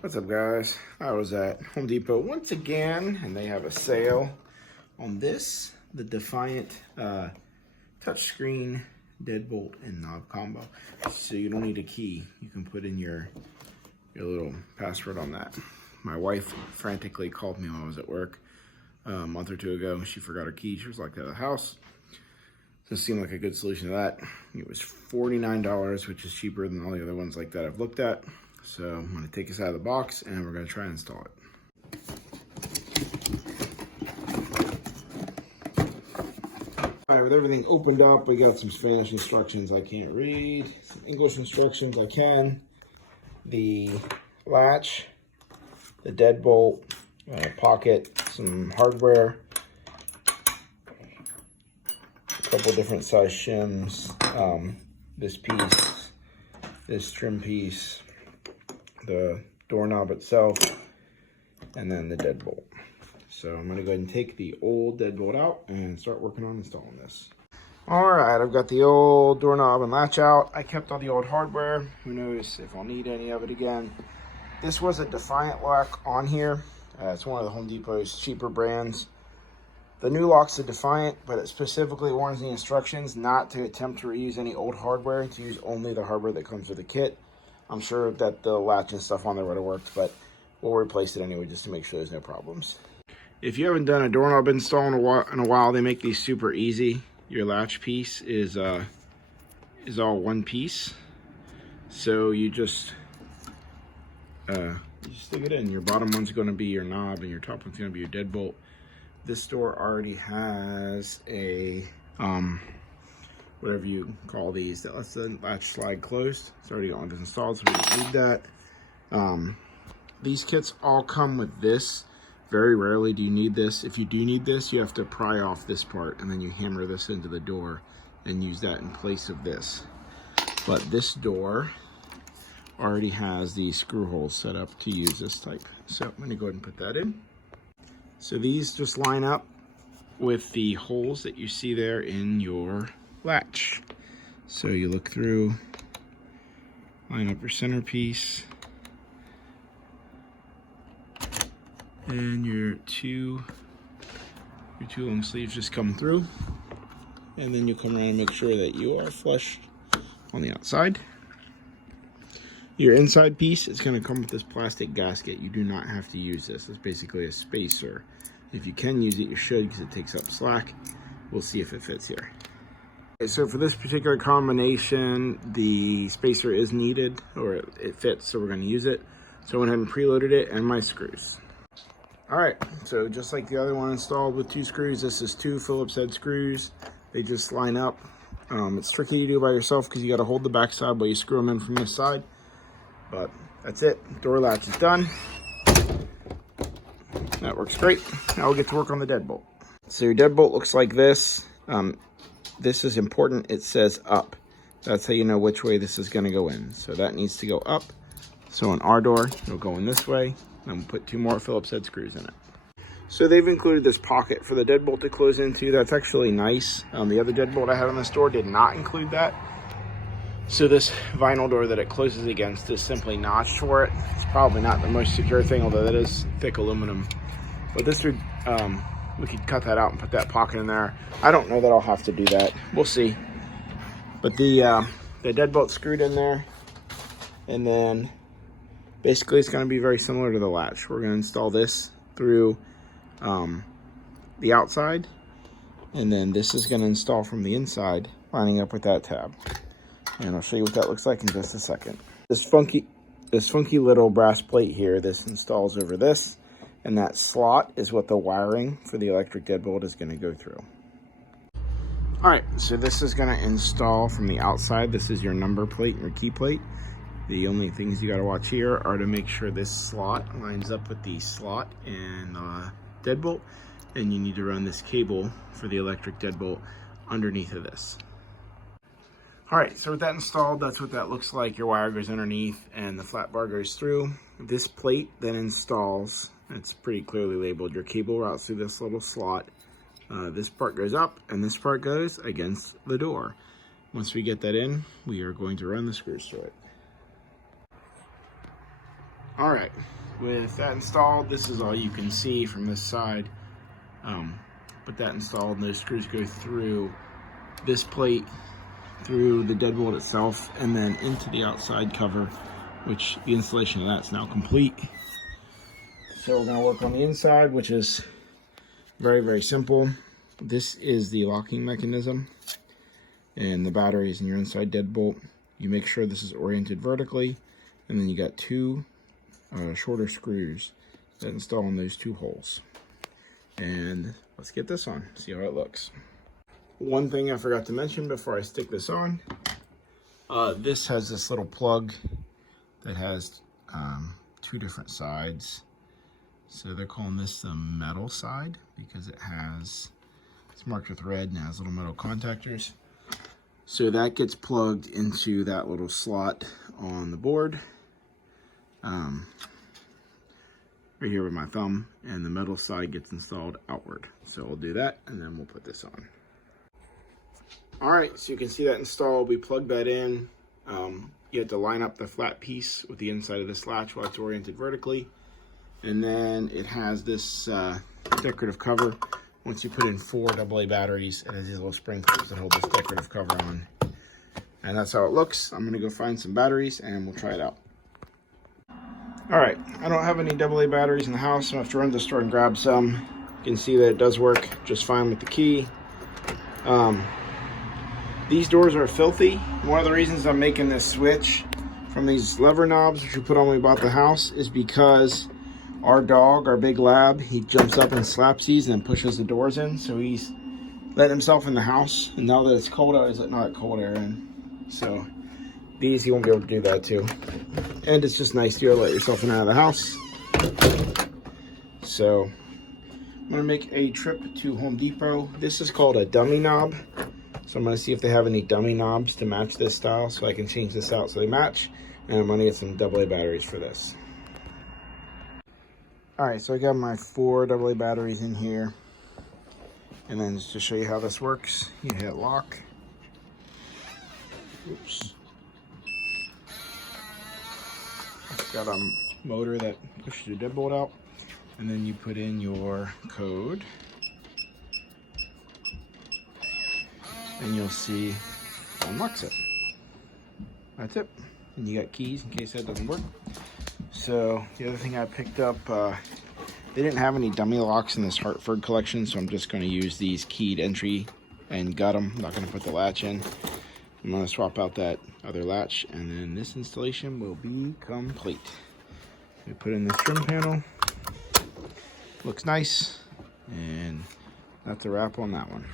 What's up, guys? I was at Home Depot once again, and they have a sale on this, the Defiant touchscreen deadbolt and knob combo. So you don't need a key. You can put in your little password on that. My wife frantically called me while I was at work a month or two ago. She forgot her key. She was locked out of the house. So it seemed like a good solution to that. It was $49, which is cheaper than all the other ones like that I've looked at. So I'm going to take this out of the box and we're going to try and install it. All right, with everything opened up, we got some Spanish instructions I can't read, some English instructions I can, the latch, the deadbolt, pocket, some hardware, a couple different size shims, this piece, this trim piece, the doorknob itself, and then the deadbolt. So I'm gonna go ahead and take the old deadbolt out and start working on installing this. All right, I've got the old doorknob and latch out. I kept all the old hardware. Who knows if I'll need any of it again. This was a Defiant lock on here. It's one of the Home Depot's cheaper brands. The new lock's a Defiant, but it specifically warns the instructions not to attempt to reuse any old hardware, to use only the hardware that comes with the kit. I'm sure that the latch and stuff on there would have worked, but we'll replace it anyway just to make sure there's no problems. If you haven't done a doorknob install in a while, they make these super easy. Your latch piece is all one piece. So you just stick it in. Your bottom one's going to be your knob and your top one's going to be your deadbolt. This door already has a whatever you call these, that lets the latch slide closed. It's already got one installed, so we don't need that. These kits all come with this. Very rarely do you need this. If you do need this, you have to pry off this part and then you hammer this into the door and use that in place of this. But this door already has these screw holes set up to use this type. So I'm going to go ahead and put that in. So these just line up with the holes that you see there in your latch. So you look through, line up your centerpiece, and your two long sleeves just come through, and then you come around and make sure that you are flush on the outside. Your inside piece is going to come with this plastic gasket. You do not have to use this. It's basically a spacer. If you can use it, you should, because it takes up slack. We'll see if it fits here. Okay, so for this particular combination, the spacer is needed, or it fits, so we're going to use it. So I went ahead and preloaded it and my screws. All right, so just like the other one installed with 2 screws, this is 2 Phillips head screws. They just line up. It's tricky to do by yourself because you got to hold the back side while you screw them in from this side. But that's it. Door latch is done. That works great. Now we'll get to work on the deadbolt. So your deadbolt looks like this. This is important. It says up. That's how you know which way this is going to go in. So that needs to go up. So on our door, it'll go in this way. And we'll put 2 more Phillips head screws in it. So they've included this pocket for the deadbolt to close into. That's actually nice. The other deadbolt I had on this door did not include that. So this vinyl door that it closes against is simply notched for it. It's probably not the most secure thing, although that is thick aluminum. But this would, we could cut that out and put that pocket in there. I don't know that I'll have to do that. We'll see. But the deadbolt screwed in there, and then basically it's going to be very similar to the latch. We're going to install this through the outside, and then this is going to install from the inside, lining up with that tab. And I'll show you what that looks like in just a second. This funky little brass plate here, this installs over this, and that slot is what the wiring for the electric deadbolt is going to go through. All right, so this is going to install from the outside. This is your number plate and your key plate. The only things you got to watch here are to make sure this slot lines up with the slot and deadbolt, and you need to run this cable for the electric deadbolt underneath of this. All right, so with that installed, that's what that looks like. Your wire goes underneath and the flat bar goes through. This plate then installs, it's pretty clearly labeled, your cable routes through this little slot. This part goes up and this part goes against the door. Once we get that in, we are going to run the screws through it. All right, with that installed, this is all you can see from this side. But that installed, and those screws go through this plate, through the deadbolt itself, and then into the outside cover, which the installation of that's now complete. So we're gonna work on the inside, which is very, very simple. This is the locking mechanism, and the battery is in your inside deadbolt. You make sure this is oriented vertically, and then you got two shorter screws that install in those two holes. And let's get this on, see how it looks. One thing I forgot to mention before I stick this on, this has this little plug that has two different sides. So they're calling this the metal side because it's marked with red and has little metal contactors. So that gets plugged into that little slot on the board. Right here with my thumb, and the metal side gets installed outward. So we'll do that, and then we'll put this on. All right, so you can see that installed. We plugged that in. You had to line up the flat piece with the inside of this latch while it's oriented vertically. And then it has this decorative cover. Once you put in 4 AA batteries, it has these little spring clips that hold this decorative cover on. And that's how it looks. I'm gonna go find some batteries and we'll try it out. All right, I don't have any AA batteries in the house, so I have to run to the store and grab some. You can see that it does work just fine with the key. These doors are filthy. One of the reasons I'm making this switch from these lever knobs, which we put on when we bought the house, is because our dog, our big lab, he jumps up and slaps these and then pushes the doors in. So he's letting himself in the house. And now that it's cold out, he's letting all that cold air in. So these, he won't be able to do that too. And it's just nice to be able to let yourself in and out of the house. So I'm gonna make a trip to Home Depot. This is called a dummy knob. So I'm gonna see if they have any dummy knobs to match this style so I can change this out so they match. And I'm gonna get some AA batteries for this. All right, so I got my 4 AA batteries in here. And then just to show you how this works, you hit lock. Oops. It's got a motor that pushes your deadbolt out. And then you put in your code. And you'll see it unlocks it. That's it. And you got keys in case that doesn't work. So the other thing I picked up, they didn't have any dummy locks in this Hartford collection, so I'm just going to use these keyed entry and gut them. I'm not going to put the latch in. I'm going to swap out that other latch, and then this installation will be complete. We put in this trim panel. Looks nice, and that's a wrap on that one.